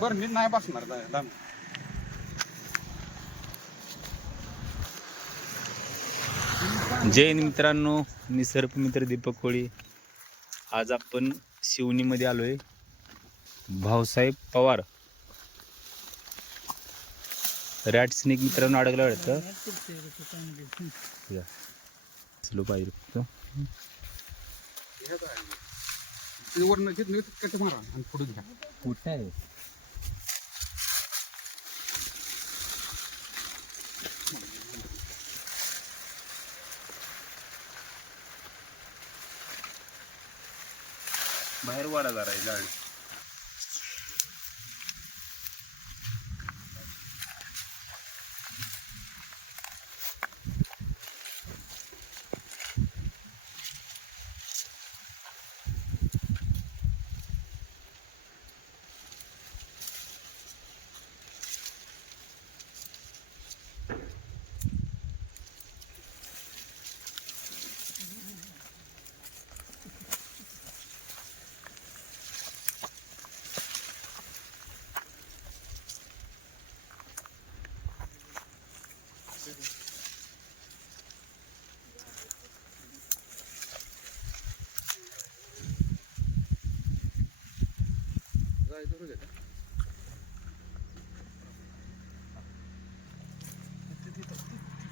बरं मी नाही बसणार हिंद मित्रांनो मी सर्प मित्र दीपक कोळी. आज आपण शिवणीमध्ये आलोय. भाऊसाहेब पवार. रॅट स्नेक मित्रांनो अडकलं वाटतं. स्लो पाहिजे फक्त. वरनं तिथनं कट मारा आणि पुढे घ्या. कुठं आहे? बाहेर वाडा जरा आहे जाळी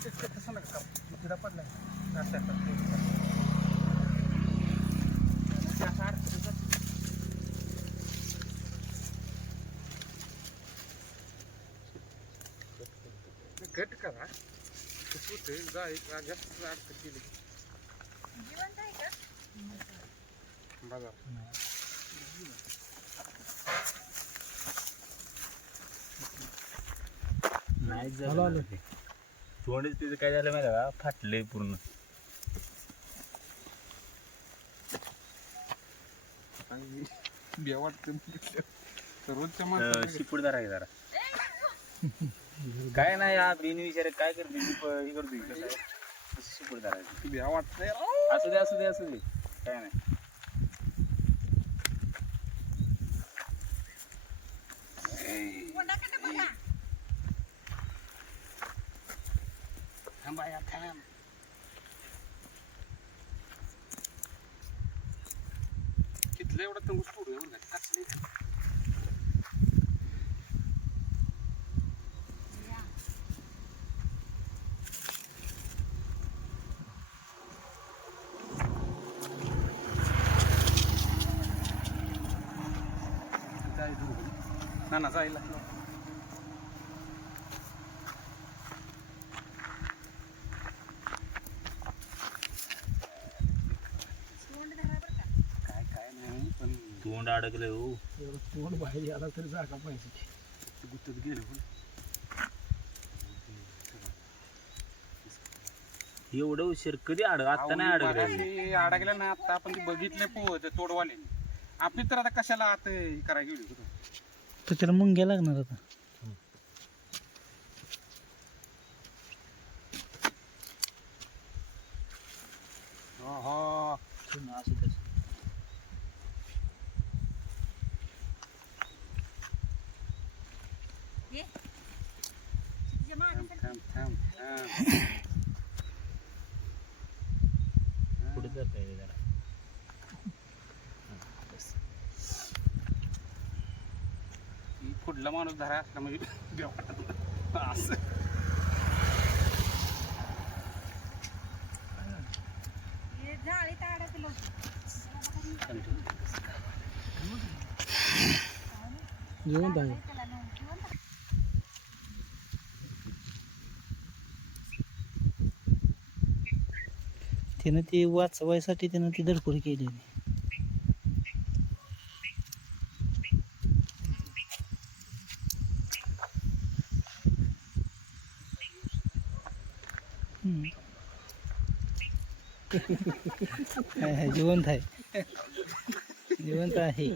घट तसं नका करा कसं जाय जास्त अर्थ केली बघा. नाही. झालं तोंडच तिचं काय झालं माहिती का? फाटलंय पूर्ण. आहे जरा. काय नाही हा बिनविचार काय करते हे असू दे असू दे असू दे. काय नाही. थांबा या थांब कितलं एवढं तंगूस पुढे एवढं काय जाय ना ना जायला काय काय नाही पण तोंड अडकलंय हो. तोंड बाहेर आला तरी जागा पाहिजे. गुत्तत गेलं पण. एवढं उशीर कधी अडक आता नाही अडकलं अडकलं ना आता आपण ते बघितले पो ते तोडवाले. आपली तर आता कशाला आता हे करायला गेली होती? तर त्याला मुंग्या लागणार आता. थांब थांब थांब थांब पुढे जात आहे जरा. पुढला माणूस धरा असला म्हणजे देव वाटत असं. जिवंत आहे त्यानं ते वाचवायसाठी त्यानं ती धडपड केलेली. आहे, जिवंत आहे. जिवंत आहे.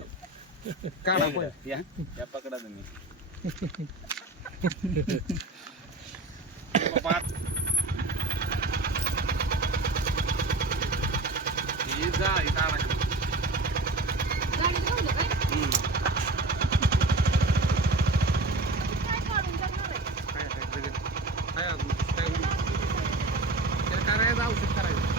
काढा पण या या पकडा तुम्ही. ही जा इथं आणायची काय करायचं औषध करायचं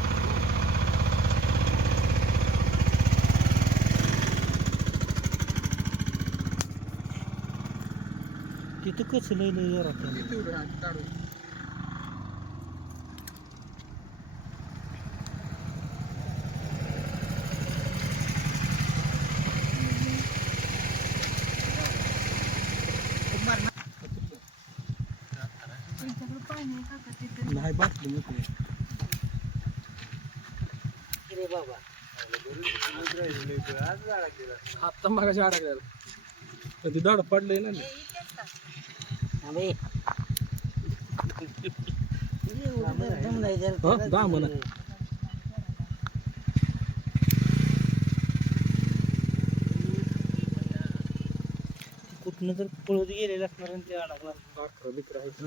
तिथं कसं लय लय राहतं किती उडून काढू आहे. किती उभे राहते काढून नाही बाटली मोकळी आता मागाशी अडकलेला ती दाड पडलंय ना दहा म्हणा कुठनं तर पळत गेलेलं असणार आणि ते अडकला अकरा बिकरा आहेत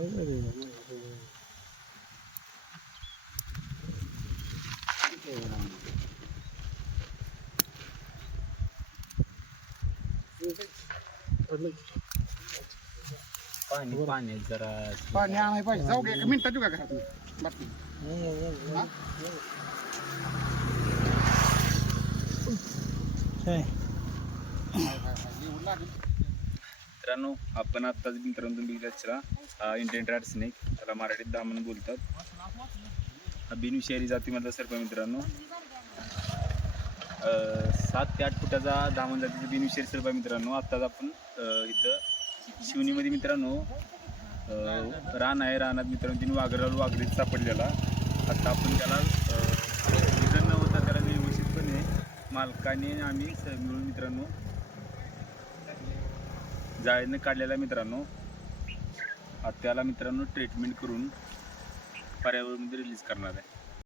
पाणी पाणी जरा. पाणी आणाय पाहिजे. जाऊ का एका मिनिटात येऊ का घरात बातमी काय? येऊ लागेल. मित्रांनो आपण आत्ताच मित्रांनो तुम्ही बघितला हा इंडियन रॅड स्नेक त्याला मराठीत दामन बोलतात. हा बिनविषारी जातीमधला सर्प मित्रांनो. सात ते आठ फुटाचा दामन जातीचा बिनविषारी सर्प मित्रांनो. आत्ताच आपण इथं शिवनीमध्ये मित्रांनो रान आहे रानात मित्रांनो तिने वाघराला वाघरीत सापडलेला. आता आपण त्याला निधन न होता त्याला व्यवस्थितपणे मालकाने आम्ही मिळून मित्रांनो जाळीने काढलेला मित्रांनो. त्याला मित्रांनो ट्रीटमेंट करून पर्यावरणामध्ये रिलीज करणार आहे.